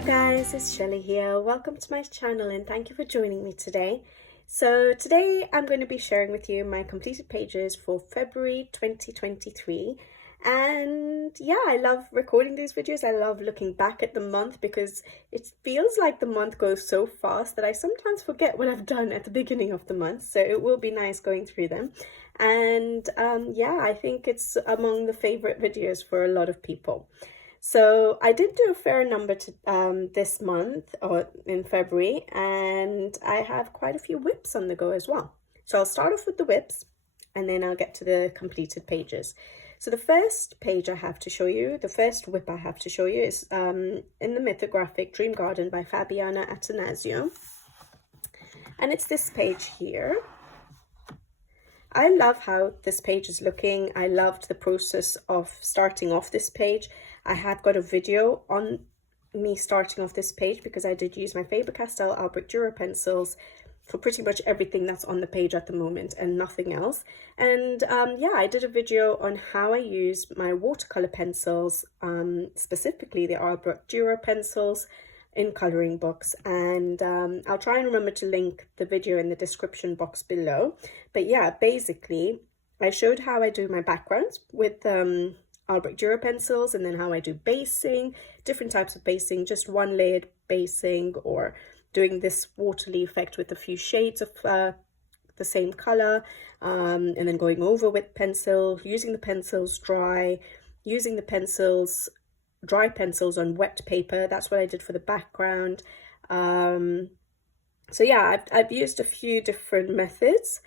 Hi guys, it's Shelly here. Welcome to my channel and thank you for joining me today. So today I'm going to be sharing with you my completed pages for February 2023. And yeah, I love recording these videos. I love looking back at the month because it feels like the month goes so fast that I sometimes forget what I've done at the beginning of the month. So it will be nice going through them. And yeah, I think it's among the favorite videos for a lot of people. So I did do a fair number to this month or in February, and I have quite a few whips on the go as well. So I'll start off with the whips and then I'll get to the completed pages. So the first page I have to show you, the first whip I have to show you is in the mythographic Dream Garden by Fabiana Attanasio. And it's this page here. I love how this page is looking. I loved the process of starting off this page. I have got a video on me starting off this page because I did use my Faber-Castell Albrecht Dürer pencils for pretty much everything that's on the page at the moment and nothing else. And yeah, I did a video on how I use my watercolor pencils, specifically the Albrecht Dürer pencils in coloring books, and I'll try and remember to link the video in the description box below. But yeah, basically I showed how I do my backgrounds with Albrecht Dürer pencils, and then how I do basing, different types of basing, just one layered basing, or doing this waterly effect with a few shades of the same color, and then going over with pencil, using the pencils dry, using the pencils dry pencils on wet paper. That's what I did for the background. So yeah, I've used a few different methods.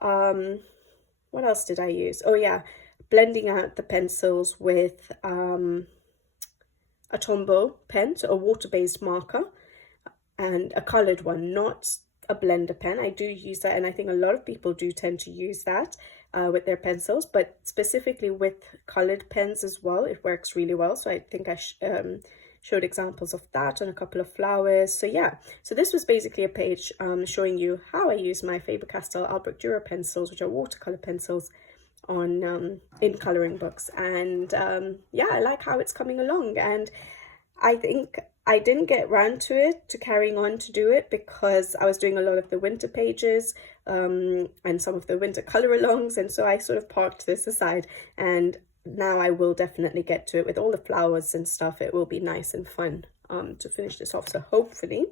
What else did I use? Oh yeah, blending out the pencils with a Tombow pen, so a water-based marker, and a colored one, not a blender pen. I do use that, and I think a lot of people do tend to use that with their pencils, but specifically with colored pens as well, it works really well. So I think I showed examples of that on a couple of flowers. So yeah, so this was basically a page showing you how I use my Faber-Castell Albrecht Dürer pencils, which are watercolor pencils, on in coloring books. And yeah, I like how it's coming along, and I think I didn't get round to it, to carrying on to do it, because I was doing a lot of the winter pages and some of the winter color alongs, and so I sort of parked this aside, and now I will definitely get to it with all the flowers and stuff. It will be nice and fun to finish this off. So hopefully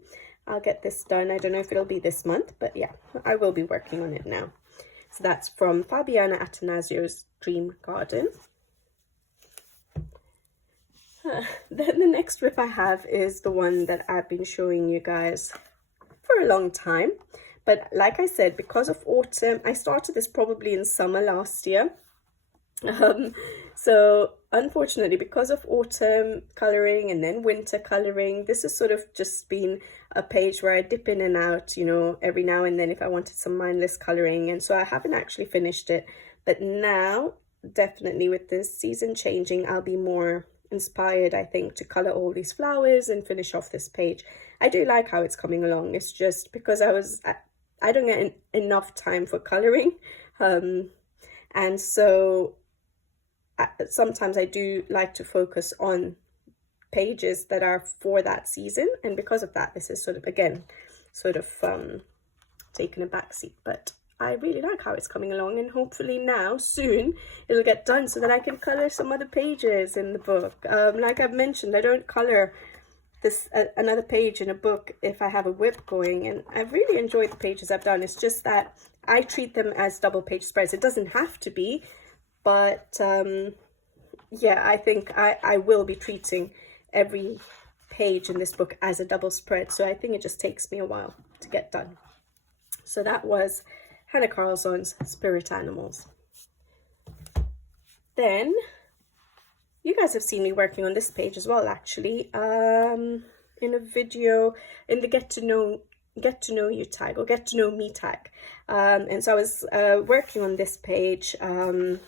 I'll get this done. I don't know if it'll be this month, but yeah, I will be working on it now. So that's from Fabiana Attanasio's Dream Garden. Then the next whip I have is the one that I've been showing you guys for a long time. But like I said, because of autumn, I started this probably in summer last year. So unfortunately, because of autumn coloring and then winter coloring, this has sort of just been a page where I dip in and out, you know, every now and then if I wanted some mindless coloring. And so I haven't actually finished it. But now, definitely with the season changing, I'll be more inspired, I think, to color all these flowers and finish off this page. I do like how it's coming along. It's just because I don't get enough time for coloring, and so sometimes I do like to focus on pages that are for that season, and because of that, this is sort of, again, sort of taken a backseat. But I really like how it's coming along, and hopefully now soon it'll get done so that I can color some other pages in the book. Like I've mentioned, I don't color this another page in a book if I have a whip going, and I've really enjoyed the pages I've done. It's just that I treat them as double page spreads. It doesn't have to be, but yeah, I think I will be treating every page in this book as a double spread, so I think it just takes me a while to get done. So that was Hannah Carlson's Spirit Animals. Then you guys have seen me working on this page as well, actually, in a video in the get to know you tag, or get to know me tag. And so I was working on this page, and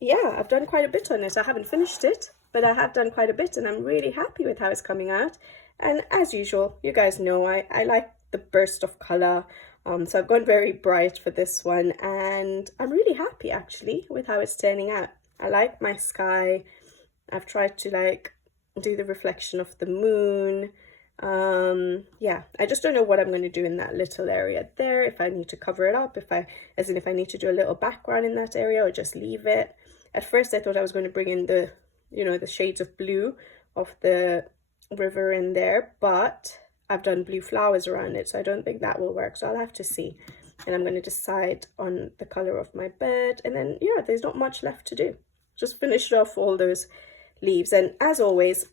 yeah, I've done quite a bit on it. I haven't finished it, but I have done quite a bit, and I'm really happy with how it's coming out. And as usual, you guys know I like the burst of color, so I've gone very bright for this one, and I'm really happy actually with how it's turning out. I like my sky. I've tried to like do the reflection of the moon. Yeah, I just don't know what I'm going to do in that little area there, if I need to cover it up, if I need to do a little background in that area or just leave it. At first I thought I was going to bring in the, you know, the shades of blue of the river in there, but I've done blue flowers around it, so I don't think that will work, so I'll have to see. And I'm going to decide on the color of my bed, and then yeah, there's not much left to do. Just finish off all those leaves. And as always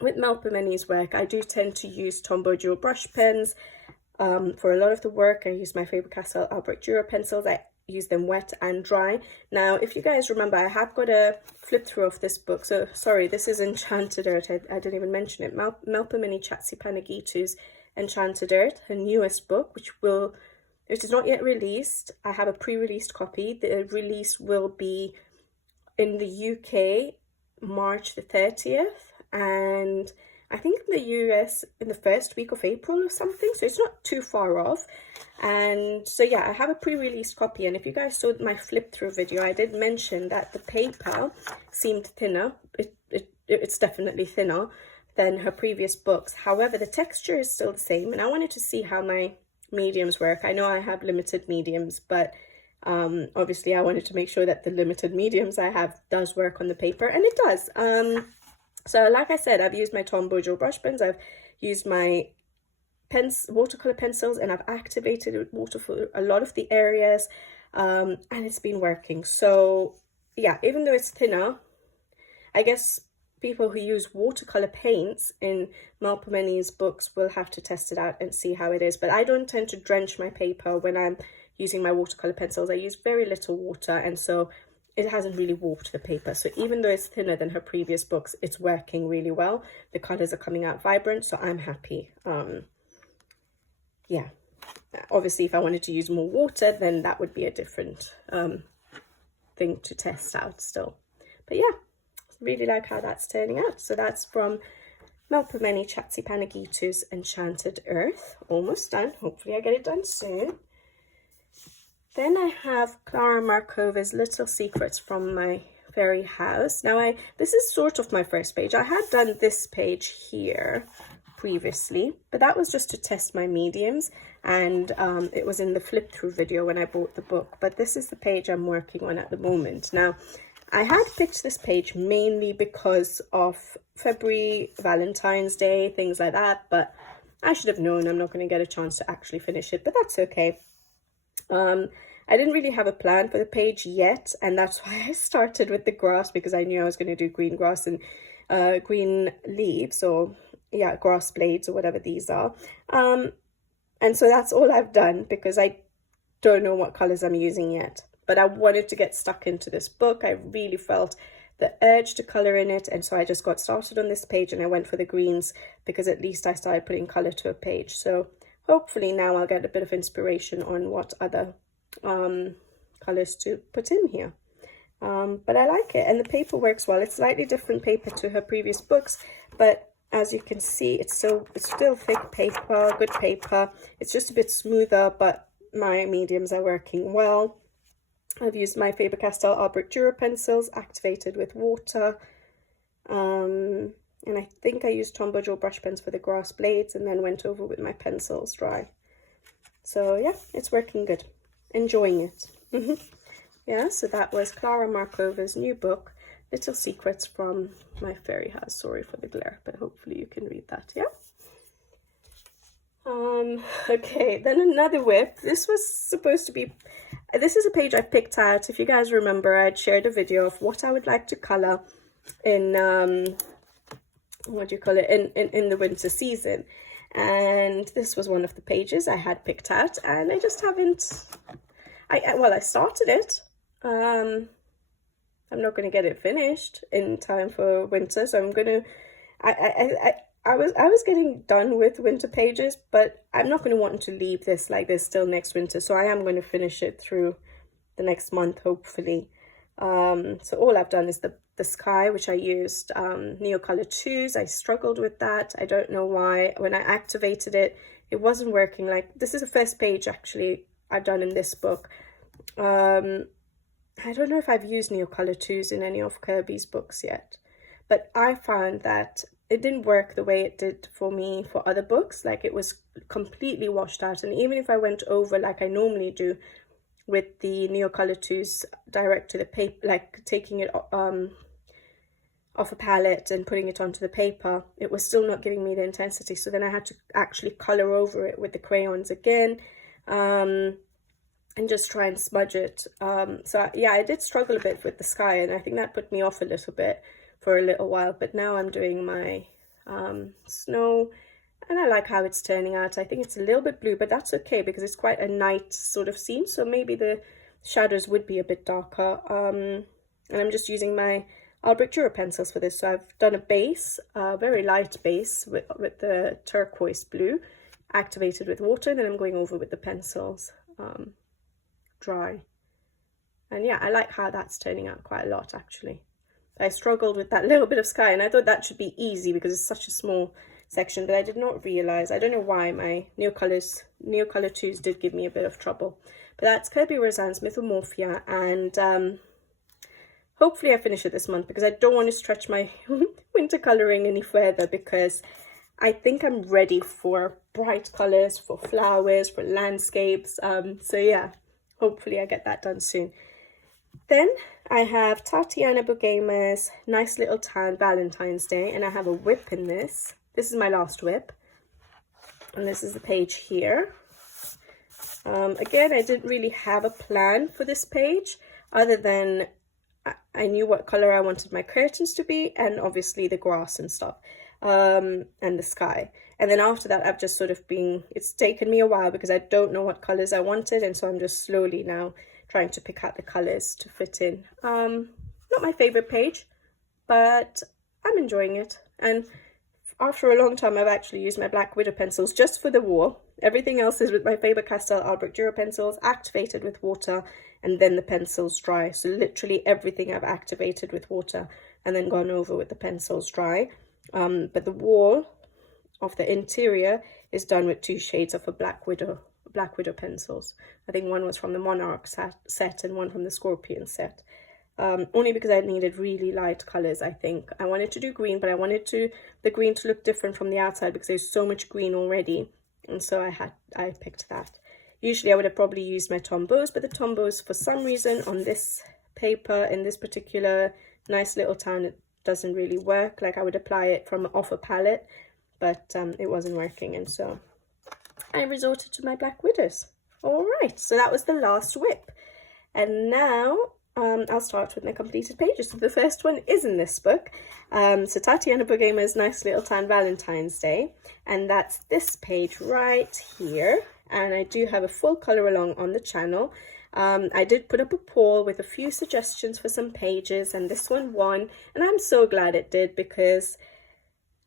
with Melpomene's work, I do tend to use Tombow dual brush pens for a lot of the work. I use my Faber-Castell Albrecht Dürer pencils. I use them wet and dry. Now, if you guys remember, I have got a flip through of this book. So sorry, this is Enchanted Earth. I didn't even mention it. Melpomene Chatzipanagitu's Enchanted Earth, her newest book, which is not yet released. I have a pre-released copy. The release will be in the UK March the 30th, and I think in the US in the first week of April or something, so it's not too far off. And so yeah, I have a pre-released copy, and if you guys saw my flip through video, I did mention that the paper seemed thinner. It's definitely thinner than her previous books. However, the texture is still the same, and I wanted to see how my mediums work. I know I have limited mediums, but obviously I wanted to make sure that the limited mediums I have does work on the paper, and it does. So like I said, I've used my Tombow dual brush pens, I've used my watercolor pencils, and I've activated it with water for a lot of the areas, and it's been working. So yeah, even though it's thinner, I guess people who use watercolor paints in Melpomene's books will have to test it out and see how it is. But I don't tend to drench my paper when I'm using my watercolor pencils. I use very little water, and so it hasn't really warped the paper. So even though it's thinner than her previous books, it's working really well. The colors are coming out vibrant, so I'm happy. Yeah, obviously if I wanted to use more water, then that would be a different thing to test out still. But yeah, really like how that's turning out. So that's from Melpomene Chatzipanagitu's Enchanted Earth. Almost done. Hopefully I get it done soon. Then I have Clara Markova's Little Secrets from My Fairy House. Now this is sort of my first page. I had done this page here previously, but that was just to test my mediums, and it was in the flip through video when I bought the book. But this is the page I'm working on at the moment. Now, I had picked this page mainly because of February, Valentine's Day, things like that, but I should have known I'm not going to get a chance to actually finish it, but that's okay. I didn't really have a plan for the page yet, and that's why I started with the grass, because I knew I was going to do green grass and green leaves, or yeah, grass blades or whatever these are. And so that's all I've done, because I don't know what colors I'm using yet. But I wanted to get stuck into this book. I really felt the urge to color in it, and so I just got started on this page, and I went for the greens because at least I started putting color to a page. So hopefully now I'll get a bit of inspiration on what other colors to put in here. But I like it, and the paper works well. It's slightly different paper to her previous books, but as you can see, it's still thick paper, good paper. It's just a bit smoother, but my mediums are working well. I've used my Faber-Castell Albrecht Dürer pencils, activated with water. And I think I used Tombow dual brush pens for the grass blades, and then went over with my pencils dry. So yeah, it's working good. Enjoying it. Yeah, so that was Clara Markova's new book, Little Secrets from My Fairy House. Sorry for the glare, but hopefully you can read that, yeah? Okay, then another whip. This was supposed to be... This is a page I picked out. If you guys remember, I'd shared a video of what I would like to color in, what do you call it, in the winter season. And this was one of the pages I had picked out, and I just haven't... Well, I started it. I'm not going to get it finished in time for winter, so I'm going to... I was getting done with winter pages, but I'm not going to want to leave this like this till next winter, so I am going to finish it through the next month, hopefully. So all I've done is the sky, which I used Neocolor 2s. I struggled with that. I don't know why. When I activated it, it wasn't working. Like, this is the first page actually I've done in this book. I don't know if I've used Neocolor 2s in any of Kirby's books yet, but I found that it didn't work the way it did for me for other books. Like, it was completely washed out, and even if I went over like I normally do with the Neocolor 2s direct to the paper, like taking it off a palette and putting it onto the paper, it was still not giving me the intensity. So then I had to actually color over it with the crayons again, and just try and smudge it. So yeah, I did struggle a bit with the sky, and I think that put me off a little bit for a little while. But now I'm doing my snow, and I like how it's turning out. I think it's a little bit blue, but that's okay because it's quite a night sort of scene, so maybe the shadows would be a bit darker. And I'm just using my Albrecht Dürer pencils for this. So I've done a base, a very light base with the turquoise blue, activated with water, and then I'm going over with the pencils dry. And yeah, I like how that's turning out quite a lot, actually. I struggled with that little bit of sky, and I thought that should be easy because it's such a small section, but I did not realize, I don't know why, my Neocolor 2s did give me a bit of trouble. But that's Kirby Rosan's Mythomorphia, and hopefully I finish it this month, because I don't want to stretch my winter colouring any further, because I think I'm ready for bright colours, for flowers, for landscapes. So yeah, hopefully I get that done soon. Then I have Tatiana Bugema's Nice Little Town Valentine's Day, and I have a whip in this. This is my last whip, and this is the page here. Again, I didn't really have a plan for this page, other than I knew what colour I wanted my curtains to be, and obviously the grass and stuff, and the sky. And then after that, I've just sort of been, it's taken me a while because I don't know what colours I wanted, and so I'm just slowly now trying to pick out the colours to fit in. Not my favourite page, but I'm enjoying it. And after a long time, I've actually used my Black Widow pencils just for the wall. Everything else is with my Faber-Castell Albrecht Dürer pencils, activated with water, and then the pencils dry. So literally everything I've activated with water and then gone over with the pencils dry. But the wall of the interior is done with 2 shades of a Black Widow pencils. I think one was from the Monarch set and one from the Scorpion set. Only because I needed really light colours, I think. I wanted to do green, but I wanted the green to look different from the outside because there's so much green already. And so I picked that. Usually I would have probably used my Tombows, but the Tombows, for some reason, on this paper, in this particular Nice Little Town, it doesn't really work. Like, I would apply it from off a palette, but it wasn't working, and so I resorted to my Black Widows. All right, so that was the last whip. And now I'll start with my completed pages. So the first one is in this book. So Tatiana Bugema's Nice Little Town Valentine's Day, and that's this page right here. And I do have a full colour along on the channel. I did put up a poll with a few suggestions for some pages, and this one won, and I'm so glad it did, because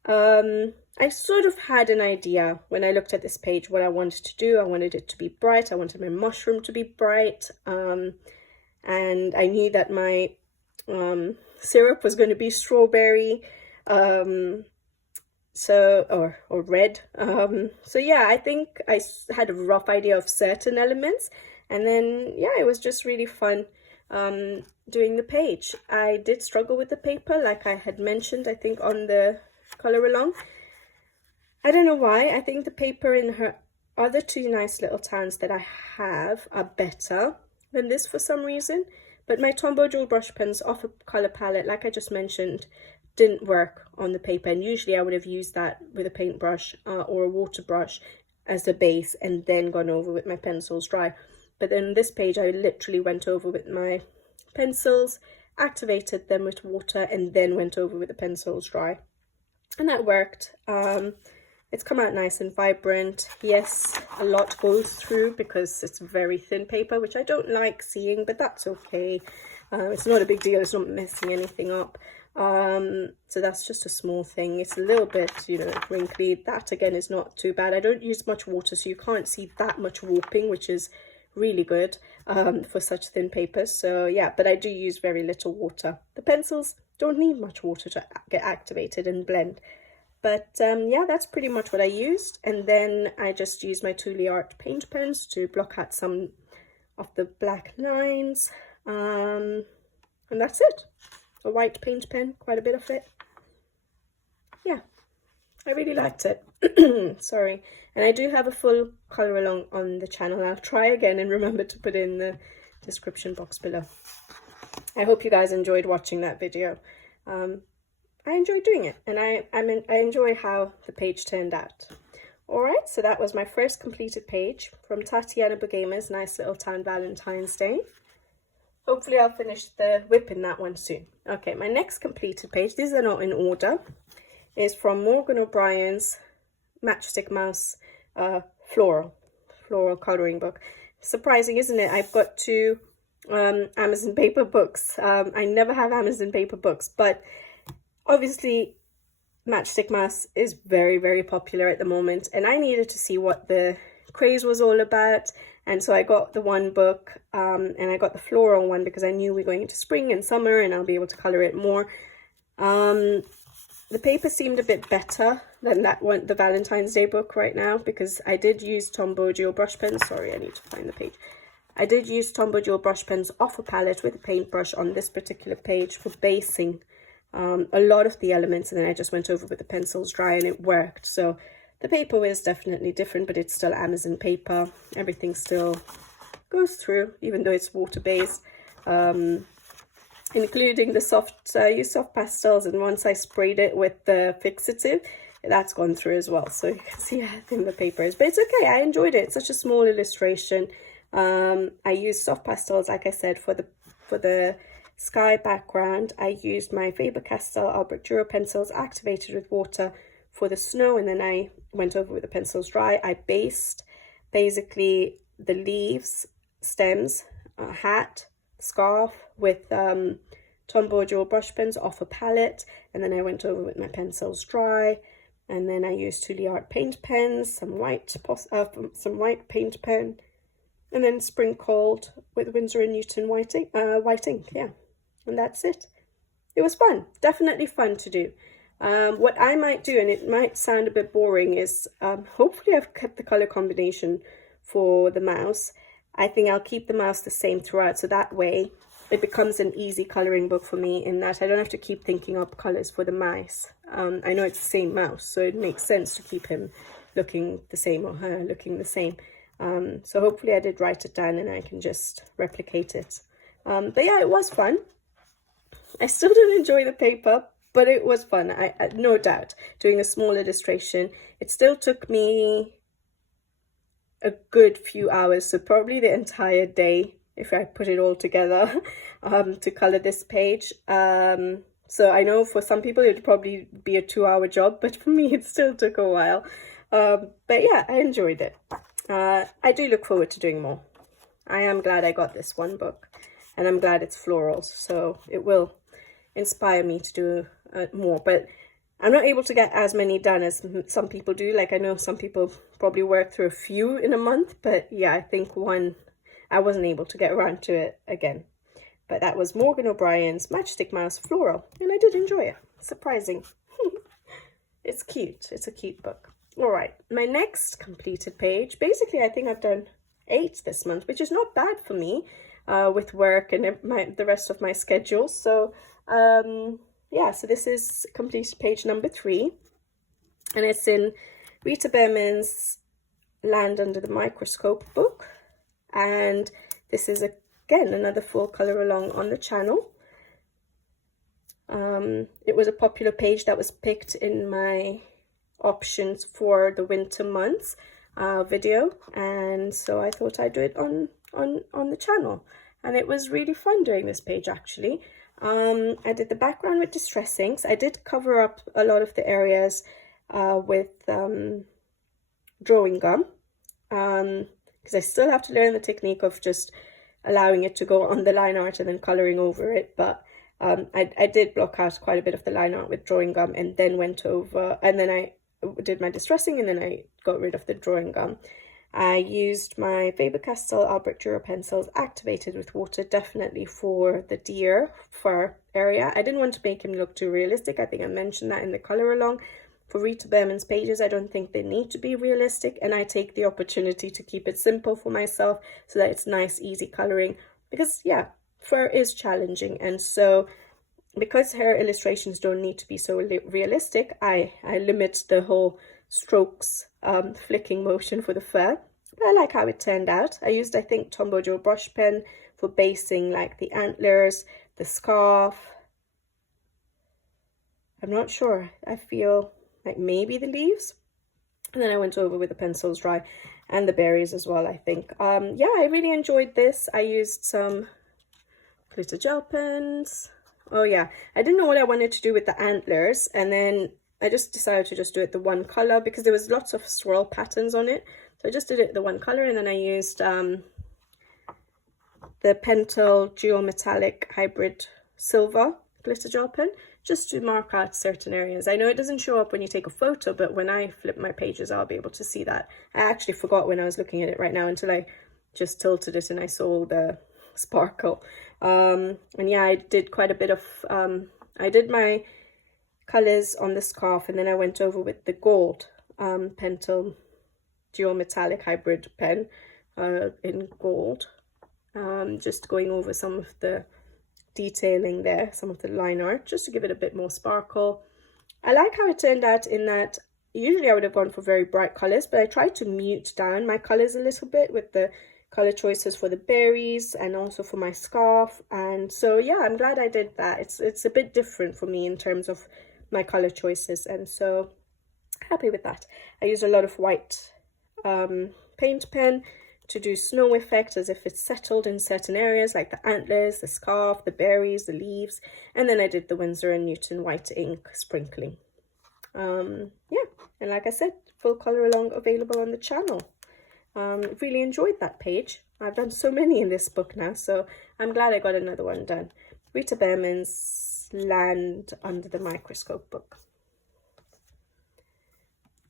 I sort of had an idea when I looked at this page what I wanted to do. I wanted it to be bright. I wanted my mushroom to be bright, and I knew that my syrup was going to be strawberry, or red. So yeah, I think I had a rough idea of certain elements, and then yeah, it was just really fun doing the page. I did struggle with the paper, like I had mentioned, I think, on the color along. I don't know why. I think the paper in her other 2 Nice Little Towns that I have are better than this for some reason. But my Tombow dual brush pens off a color palette, like I just mentioned, didn't work on the paper, and usually I would have used that with a paintbrush or a water brush as the base and then gone over with my pencils dry. But then this page I literally went over with my pencils, activated them with water, and then went over with the pencils dry, and that worked. It's come out nice and vibrant. Yes, a lot goes through because it's very thin paper, which I don't like seeing, but that's okay. It's not a big deal. It's not messing anything up. So that's just a small thing. It's a little bit, you know, wrinkly. That again is not too bad. I don't use much water, so you can't see that much warping, which is really good for such thin papers. So yeah, but I do use very little water. The pencils don't need much water to get activated and blend. But yeah, that's pretty much what I used. And then I just used my Thule Art paint pens to block out some of the black lines. And that's it. A white paint pen, quite a bit of it. yeah, I really liked it. Sorry. And I do have a full colour along on the channel. I'll try again and remember to put it in the description box below. I hope you guys enjoyed watching that video. I enjoyed doing it, and I enjoy how the page turned out. Alright, so that was my first completed page from Tatiana Bugema's Nice Little Town Valentine's Day. Hopefully I'll finish the whip in that one soon. Okay, my next completed page, these are not in order, is from Morgan O'Brien's Matchstick Mouse floral colouring book. Surprising, isn't it? I've got two Amazon paper books. I never have Amazon paper books, but obviously Matchstick Mouse is very, very popular at the moment, and I needed to see what the craze was all about, and so I got the one book, and I got the floral one because I knew we were going into spring and summer and I'll be able to colour it more. The paper seemed a bit better than that one, the Valentine's Day book right now, because I did use Tombow brush pens. Sorry, I need to find the page. I did use Tombow brush pens off a palette with a paintbrush on this particular page for basing a lot of the elements, and then I just went over with the pencils dry and it worked. So the paper is definitely different, but it's still Amazon paper. Everything still goes through, even though it's water-based, including the soft, I used soft pastels, and once I sprayed it with the fixative, that's gone through as well. So you can see how thin the paper is, but it's okay. I enjoyed it. It's such a small illustration. I used soft pastels, like I said, for the sky background. I used my Faber-Castell Albrecht Dürer pencils activated with water for the snow, and then I went over with the pencils dry. I based basically the leaves, stems, hat, scarf with Tombow brush pens off a palette, and then I went over with my pencils dry, and then I used Tuli Art paint pens, some white paint pen, and then sprinkled with Winsor & Newton white ink, yeah. And that's it. It was fun, definitely fun to do. What I might do, and it might sound a bit boring, is hopefully I've kept the color combination for the mouse. I think I'll keep the mouse the same throughout, so that way it becomes an easy coloring book for me, in that I don't have to keep thinking up colors for the mice. I know it's the same mouse, so it makes sense to keep him looking the same, or her looking the same. So hopefully I did write it down and I can just replicate it. But yeah, it was fun. I still didn't enjoy the paper, but it was fun. I no doubt, doing a small illustration. It still took me a good few hours, so probably the entire day, if I put it all together, to color this page. So I know for some people it would probably be a 2-hour job, but for me it still took a while. But yeah, I enjoyed it. I do look forward to doing more. I am glad I got this one book, and I'm glad it's florals, so it will inspire me to do more. But I'm not able to get as many done as some people do. Like, I know some people probably work through a few in a month, but yeah, I think one, I wasn't able to get around to it again. But that was Morgan O'Brien's Matchstick Mouse Floral, and I did enjoy it. Surprising. It's cute. It's a cute book. All right, my next completed page, basically I think I've done 8 this month, which is not bad for me with work and the rest of my schedule. So yeah, so this is completed page number 3, and it's in Rita Behrman's Land Under the Microscope book, and this is again another full color along on the channel. It was a popular page that was picked in my options for the winter months video, and so I thought I'd do it on the channel, and it was really fun doing this page actually. I did the background with distress inks. I did cover up a lot of the areas with drawing gum, because I still have to learn the technique of just allowing it to go on the line art and then coloring over it, but I did block out quite a bit of the line art with drawing gum, and then went over, and then I did my distressing, and then I got rid of the drawing gum. I used my Faber-Castell Albrecht Dürer pencils activated with water, definitely for the deer fur area. I didn't want to make him look too realistic. I think I mentioned that in the color along. For Rita Behrman's pages, I don't think they need to be realistic, and I take the opportunity to keep it simple for myself so that it's nice, easy coloring, because yeah, fur is challenging, and so because her illustrations don't need to be so realistic, I limit the whole strokes flicking motion for the fur. But I like how it turned out. I used, I think, Tombow brush pen for basing like the antlers, the scarf. I'm not sure. I feel like maybe the leaves. And then I went over with the pencils dry and the berries as well, I think. Yeah, I really enjoyed this. I used some glitter gel pens. Oh yeah, I didn't know what I wanted to do with the antlers, and then I just decided to just do it the one color because there was lots of swirl patterns on it. So I just did it the one color, and then I used the Pentel Geometallic Hybrid Silver glitter gel pen just to mark out certain areas. I know it doesn't show up when you take a photo, but when I flip my pages, I'll be able to see that. I actually forgot when I was looking at it right now until I just tilted it and I saw the sparkle. And yeah, I did quite a bit of, I did my colors on the scarf, and then I went over with the gold Pentel Geometallic Hybrid pen in gold, just going over some of the detailing there, some of the line art, just to give it a bit more sparkle. I like how it turned out in that usually I would have gone for very bright colors, but I tried to mute down my colors a little bit with the color choices for the berries and also for my scarf. And so yeah, I'm glad I did that. It's a bit different for me in terms of my color choices, and so happy with that. I used a lot of white paint pen to do snow effect as if it's settled in certain areas like the antlers, the scarf, the berries, the leaves, and then I did the Winsor & Newton white ink sprinkling. Yeah, and like I said, full color along available on the channel. Really enjoyed that page. I've done so many in this book now, so I'm glad I got another one done. Rita Behrman's Land Under the Microscope book.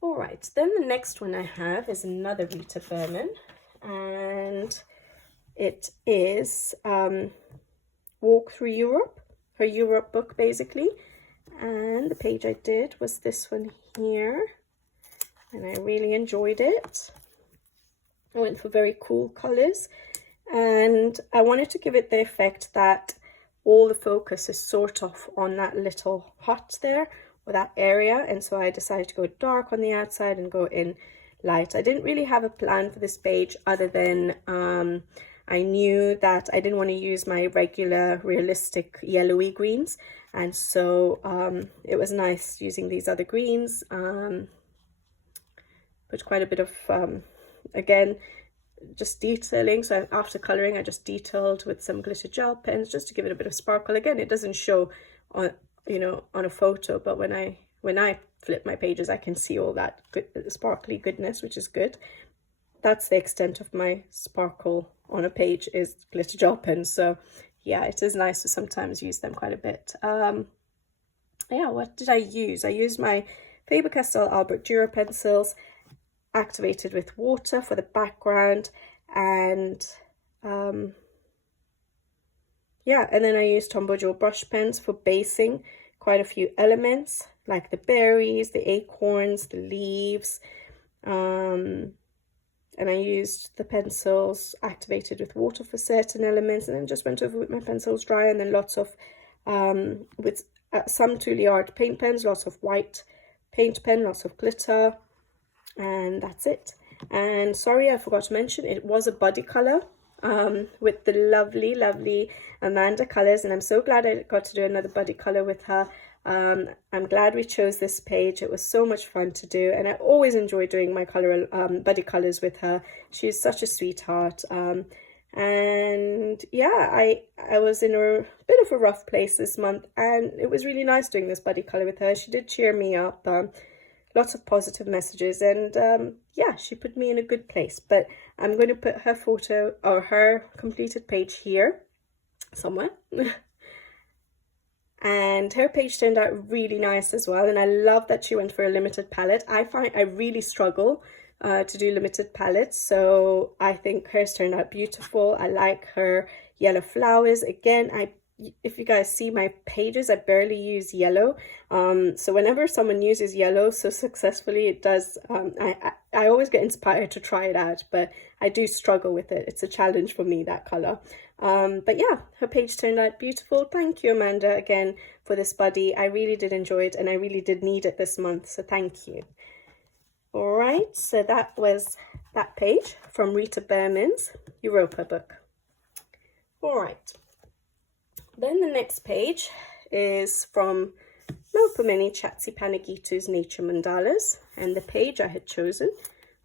All right, then the next one I have is another Rita Behrman, and it is Walk Through Europe, her Europe book basically. And the page I did was this one here, and I really enjoyed it. I went for very cool colors, and I wanted to give it the effect that all the focus is sort of on that little hut there, or that area, and so I decided to go dark on the outside and go in light. I didn't really have a plan for this page other than I knew that I didn't want to use my regular realistic yellowy greens, and so it was nice using these other greens. Put quite a bit of again, just detailing. So after coloring, I just detailed with some glitter gel pens just to give it a bit of sparkle. Again, it doesn't show on, you know, on a photo, but when I flip my pages, I can see all that good, sparkly goodness, which is good. That's the extent of my sparkle on a page, is glitter gel pens. So yeah, it is nice to sometimes use them quite a bit. Yeah, what did I use? I used my Faber-Castell Albert Dürer pencils, activated with water for the background, and yeah, and then I used Tombow brush pens for basing quite a few elements like the berries, the acorns, the leaves, and I used the pencils activated with water for certain elements, and then just went over with my pencils dry, and then lots of with some Tule Art paint pens, lots of white paint pen, lots of glitter, and that's it. And sorry, I forgot to mention, it was a body color with the lovely Amanda colors, and I'm so glad I got to do another body color with her. I'm glad we chose this page. It was so much fun to do, and I always enjoy doing my color buddy colors with her. She's such a sweetheart. And yeah, I was in a bit of a rough place this month, and it was really nice doing this buddy color with her. She did cheer me up, lots of positive messages, and yeah, she put me in a good place. But I'm going to put her photo or her completed page here somewhere. And her page turned out really nice as well, and I love that she went for a limited palette. I find I really struggle to do limited palettes, so I think hers turned out beautiful. I like her yellow flowers. Again, I if you guys see my pages, I barely use yellow. So whenever someone uses yellow so successfully, it does, I always get inspired to try it out, but I do struggle with it. It's a challenge for me, that color. But yeah, her page turned out beautiful. Thank you, Amanda, again for this buddy. I really did enjoy it, and I really did need it this month, so thank you. All right, so that was that page from Rita Berman's Europa book. All right. Then the next page is from Melpomene Chatsipanagitu's Nature Mandalas, and the page I had chosen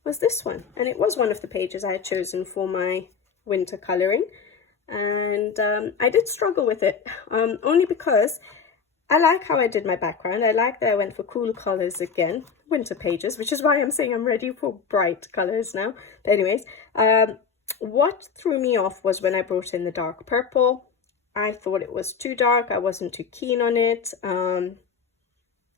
was this one, and it was one of the pages I had chosen for my winter colouring, and I did struggle with it, only because I like how I did my background. I like that I went for cool colours again, winter pages, which is why I'm saying I'm ready for bright colours now. But anyways, what threw me off was when I brought in the dark purple. I thought it was too dark. I wasn't too keen on it.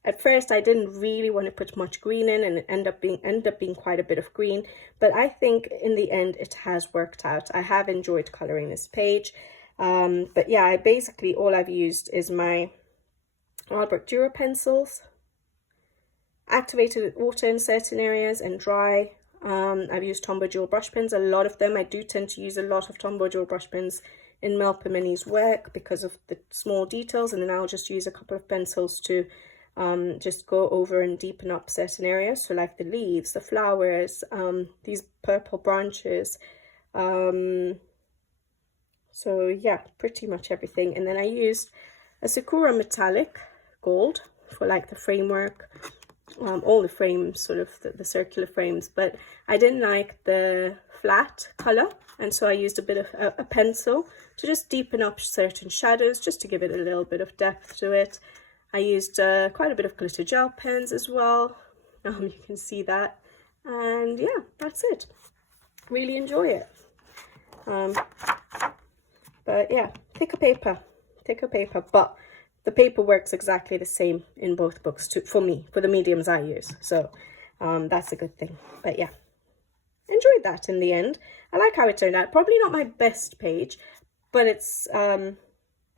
At first, I didn't really want to put much green in, and it ended up being quite a bit of green. But I think in the end, it has worked out. I have enjoyed coloring this page. But yeah, basically all I've used is my Albert Dürer pencils, activated with water in certain areas and dry. I've used Tombow Dual brush pens, a lot of them. I do tend to use a lot of Tombow Dual brush pens in Melpomene's work because of the small details, and then I'll just use a couple of pencils to just go over and deepen up certain areas, so like the leaves, the flowers, these purple branches, so yeah, pretty much everything. And then I used a Sakura metallic gold for like the framework, all the frames, sort of the circular frames, but I didn't like the flat color, and so I used a bit of a pencil to just deepen up certain shadows, just to give it a little bit of depth to it. I used quite a bit of glitter gel pens as well. You can see that, and yeah, that's it. Really enjoy it. But yeah, thicker paper, but the paper works exactly the same in both books for me, for the mediums I use. So that's a good thing. But yeah, enjoyed that in the end. I like how it turned out. Probably not my best page, but it's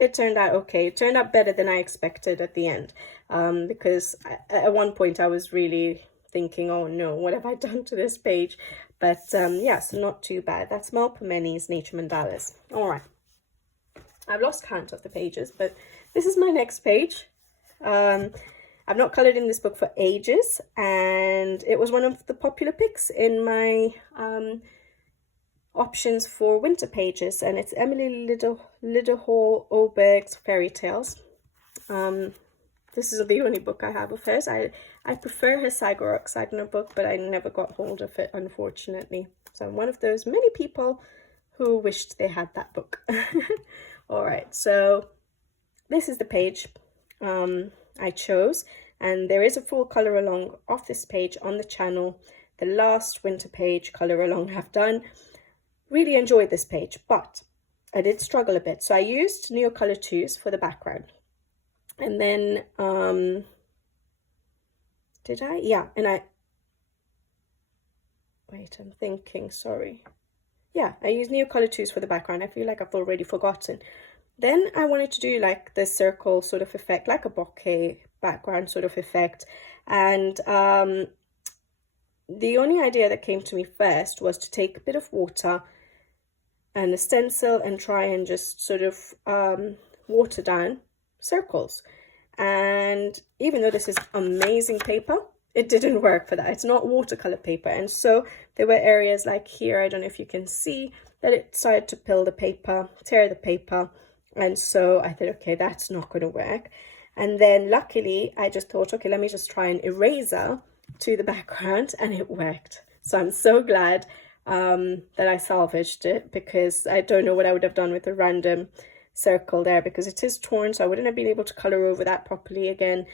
it turned out okay. It turned out better than I expected at the end, because at one point I was really thinking, oh no, what have I done to this page? But yeah, so not too bad. That's Melpomene's Nature Mandalas. All right. I've lost count of the pages, but this is my next page. I've not coloured in this book for ages, and it was one of the popular picks in my options for winter pages, and it's Emily Liddell Oberg's Fairy Tales. This is the only book I have of hers. I prefer her Sagor book, but I never got hold of it, unfortunately. So I'm one of those many people who wished they had that book. All right, so this is the page I chose, and there is a full colour along of this page on the channel. The last winter page colour along I've done. Really enjoyed this page, but I did struggle a bit. So I used Neocolor 2s for the background, and then did I? Yeah, and I'm thinking, sorry. Yeah, I used Neocolor 2s for the background. I feel like I've already forgotten. Then I wanted to do like the circle sort of effect, like a bokeh background sort of effect. And the only idea that came to me first was to take a bit of water and a stencil and try and just sort of water down circles. And even though this is amazing paper, it didn't work for that. It's not watercolor paper. And so there were areas like here, I don't know if you can see, that it started to peel the paper, tear the paper. And so I thought, okay, that's not going to work. And then luckily, I just thought, okay, let me just try an eraser to the background, and it worked. So I'm so glad that I salvaged it, because I don't know what I would have done with a random circle there, because it is torn, so I wouldn't have been able to color over that properly again.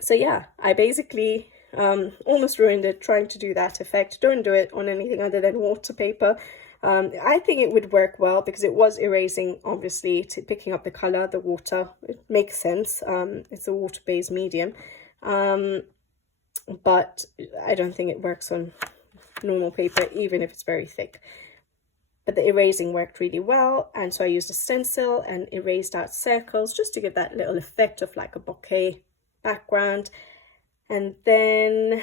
So yeah, I basically almost ruined it trying to do that effect. Don't do it on anything other than water paper. I think it would work well because it was erasing, obviously, picking up the color, the water. It makes sense. It's a water-based medium. But I don't think it works on normal paper, even if it's very thick. but the erasing worked really well, and so I used a stencil and erased out circles just to give that little effect of like a bouquet background. And then,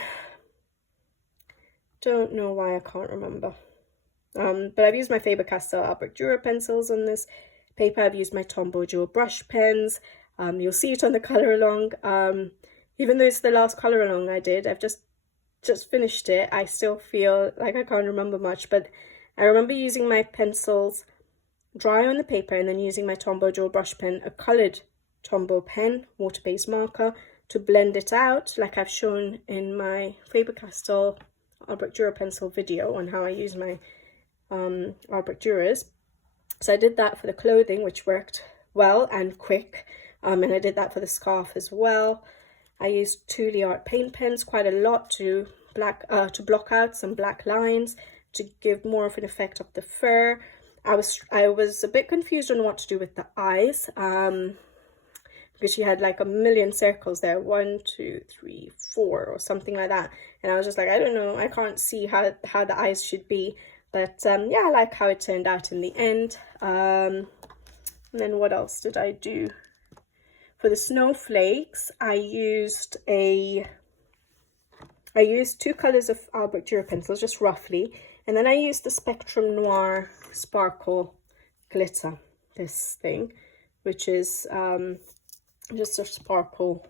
don't know why I can't remember, but I've used my Faber-Castell Albrecht Dürer pencils on this paper. I've used my Tombow Dual brush pens. You'll see it on the colour along. Even though it's the last colour along I did, I've just finished it. I still feel like I can't remember much, but I remember using my pencils dry on the paper and then using my Tombow Dual brush pen, a coloured Tombow pen, water-based marker, to blend it out, like I've shown in my Faber-Castell Albrecht Dürer pencil video on how I use my Albrecht Dürers. So I did that for the clothing, which worked well and quick, and I did that for the scarf as well. I used Thule Art paint pens quite a lot to block out some black lines, to give more of an effect of the fur. I was a bit confused on what to do with the eyes, because she had like a million circles there, 1, 2, 3, 4 or something like that, and I was just like, I don't know, I can't see how the eyes should be. But yeah, I like how it turned out in the end. And then what else did I do? For the snowflakes, I used 2 colours of Albrecht Dürer pencils, just roughly, and then I used the Spectrum Noir Sparkle Glitter, this thing, which is just a sparkle,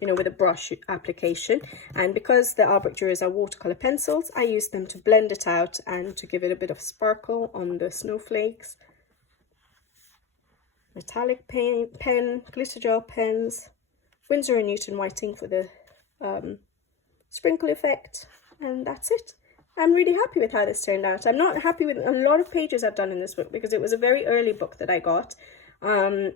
you know, with a brush application. And because the Albrecht Dürers are watercolor pencils, I used them to blend it out and to give it a bit of sparkle on the snowflakes. Metallic pen, glitter gel pens, Winsor & Newton whiting for the sprinkle effect, and that's it. I'm really happy with how this turned out. I'm not happy with a lot of pages I've done in this book because it was a very early book that I got, and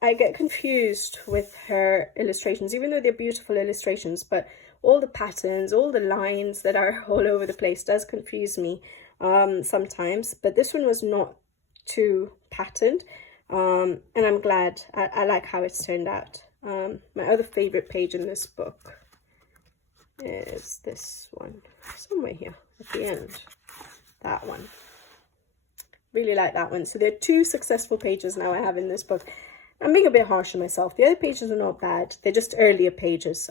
I get confused with her illustrations, even though they're beautiful illustrations, but all the patterns, all the lines that are all over the place does confuse me sometimes. But this one was not too patterned, and I'm glad. I like how it's turned out. My other favorite page in this book is this one, somewhere here at the end, that one. Really like that one. So there are 2 successful pages now I have in this book. I'm being a bit harsh on myself. The other pages are not bad. They're just earlier pages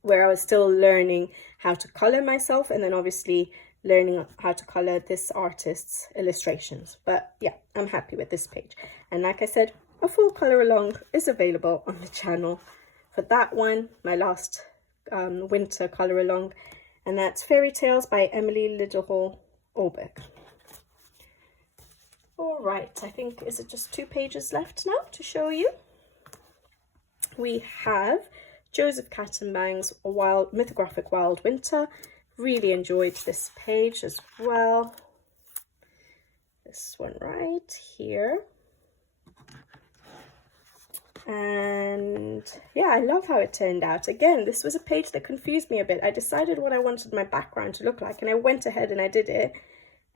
where I was still learning how to color myself, and then obviously learning how to color this artist's illustrations. But yeah, I'm happy with this page. And like I said, a full color along is available on the channel for that one, my last winter color along, and that's Fairy Tales by Emily Liddell Orbeck. All right, I think, is it just 2 pages left now to show you? We have Joseph Kattenbang's Mythographic Wild Winter. Really enjoyed this page as well. This one right here. And yeah, I love how it turned out. Again, this was a page that confused me a bit. I decided what I wanted my background to look like, and I went ahead and I did it.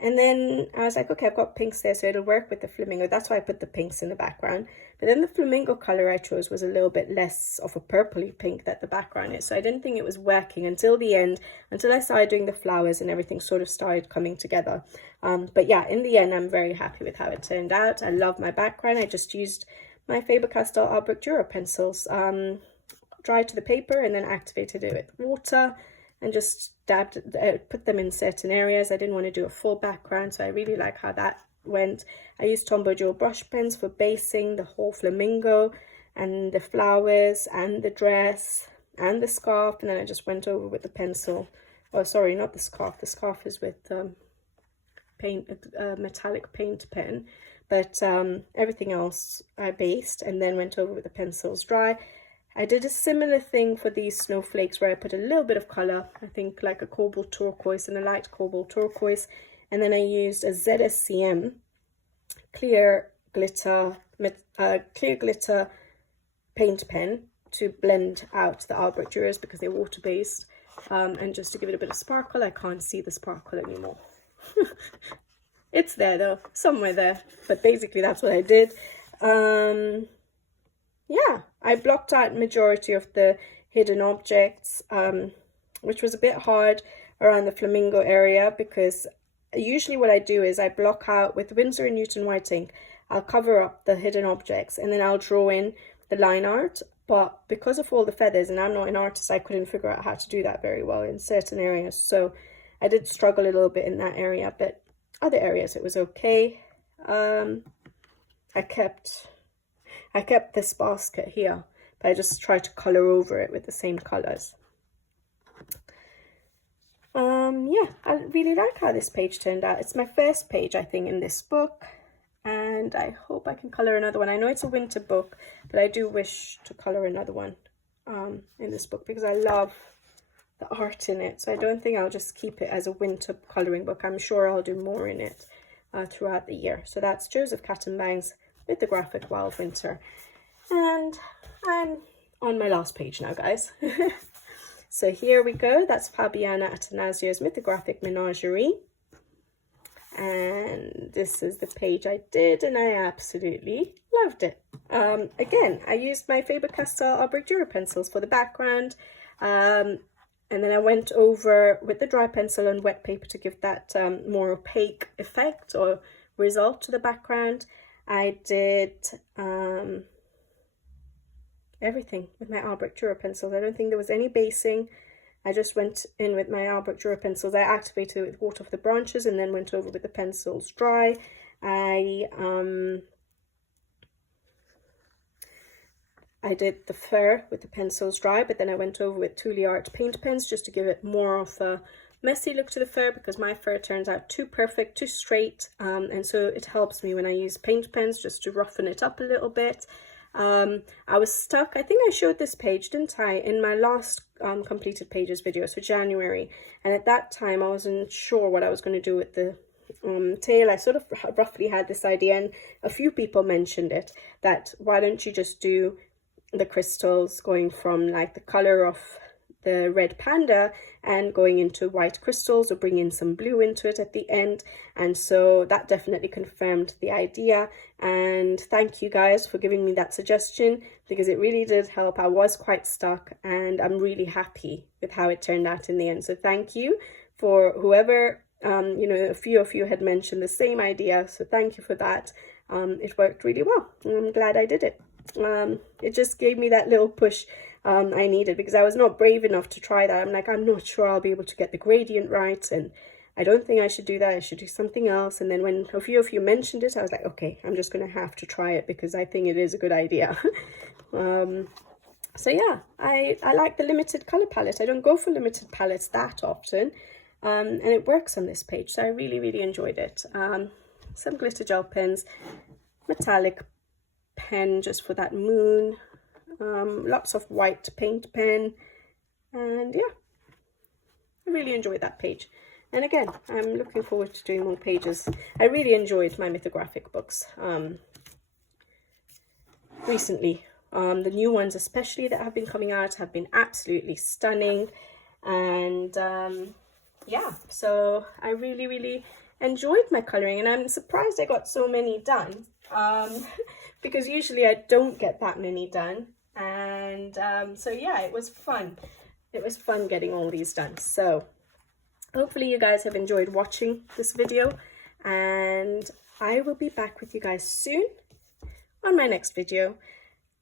And then I was like, okay, I've got pinks there, so it'll work with the flamingo. That's why I put the pinks in the background. But then the flamingo color I chose was a little bit less of a purpley pink that the background is. So I didn't think it was working until the end, until I started doing the flowers and everything sort of started coming together. But yeah, in the end, I'm very happy with how it turned out. I love my background. I just used my Faber-Castell Albrecht Dürer pencils, dried to the paper and then activated it with water, and just put them in certain areas. I didn't want to do a full background, so I really like how that went. I used Tombow Dual brush pens for basing the whole flamingo and the flowers and the dress and the scarf, and then I just went over with the pencil. Oh, sorry, not the scarf. The scarf is with metallic paint pen, but everything else I based and then went over with the pencils dry. I did a similar thing for these snowflakes where I put a little bit of color, I think like a cobalt turquoise and a light cobalt turquoise, and then I used a ZSCM clear glitter paint pen to blend out the Albrecht Dürers because they're water based, and just to give it a bit of sparkle. I can't see the sparkle anymore. It's there though, somewhere there, but basically that's what I did. Yeah, I blocked out majority of the hidden objects, which was a bit hard. around the flamingo area, because usually what I do is I block out with Winsor and Newton white ink. I'll cover up the hidden objects and then I'll draw in the line art. But because of all the feathers, and I'm not an artist, I couldn't figure out how to do that very well in certain areas. So I did struggle a little bit in that area, but other areas it was okay. I kept this basket here, but I just tried to color over it with the same colors. Yeah, I really like how this page turned out. It's my first page, I think, in this book, and I hope I can color another one. I know it's a winter book, but I do wish to color another one in this book, because I love the art in it. So I don't think I'll just keep it as a winter coloring book. I'm sure I'll do more in it throughout the year. So that's Joseph Cattenbangs with the graphic Wild Winter, and I'm on my last page now, guys. So here we go. That's Fabiana Attanasio's mythographic Menagerie. And this is the page I did, and I absolutely loved it. Again, I used my Faber-Castell Albrecht Dürer pencils for the background. And then I went over with the dry pencil and wet paper to give that more opaque effect or result to the background. I did everything with my Albrecht Dürer pencils. I don't think there was any basing. I just went in with my Albrecht Dürer pencils. I activated it with water for the branches and then went over with the pencils dry. I did the fur with the pencils dry, but then I went over with Thule Art paint pens just to give it more of a messy look to the fur, because my fur turns out too perfect, too straight, and so it helps me when I use paint pens just to roughen it up a little bit. I was stuck, I think I showed this page, didn't I, in my last completed pages video, so January, and at that time I wasn't sure what I was going to do with the tail. I sort of roughly had this idea, and a few people mentioned it, that why don't you just do the crystals going from like the color of the red panda and going into white crystals, or bring in some blue into it at the end. And so that definitely confirmed the idea, and thank you guys for giving me that suggestion, because it really did help. I was quite stuck, and I'm really happy with how it turned out in the end. So thank you for whoever, you know, a few of you had mentioned the same idea, so thank you for that. It worked really well, and I'm glad I did it. It just gave me that little push I needed, because I was not brave enough to try that. I'm like, I'm not sure I'll be able to get the gradient right, and I don't think I should do that. I should do something else. And then when a few of you mentioned it, I was like, okay, I'm just going to have to try it, because I think it is a good idea. So yeah, I like the limited color palette. I don't go for limited palettes that often, and it works on this page. So I really enjoyed it. Some glitter gel pens, metallic pen just for that moon, lots of white paint pen, and yeah, I really enjoyed that page. And again, I'm looking forward to doing more pages. I really enjoyed my mythographic books recently. The new ones especially that have been coming out have been absolutely stunning, and yeah, so I really enjoyed my colouring, and I'm surprised I got so many done, because usually I don't get that many done. And so yeah, it was fun. It was fun getting all these done. So hopefully you guys have enjoyed watching this video, and I will be back with you guys soon on my next video.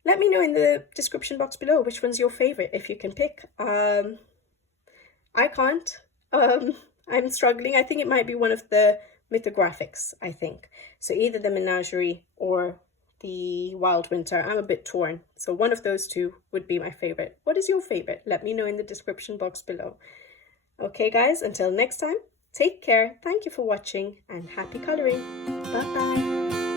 Let me know in the description box below which one's your favorite, if you can pick. I can't. I'm struggling. I think it might be one of the mythographics, I think. So either the Menagerie or the Wild Winter. I'm a bit torn. So one of those two would be my favorite. What is your favorite? Let me know in the description box below. Okay guys, until next time, take care. Thank you for watching, and happy coloring. Bye bye.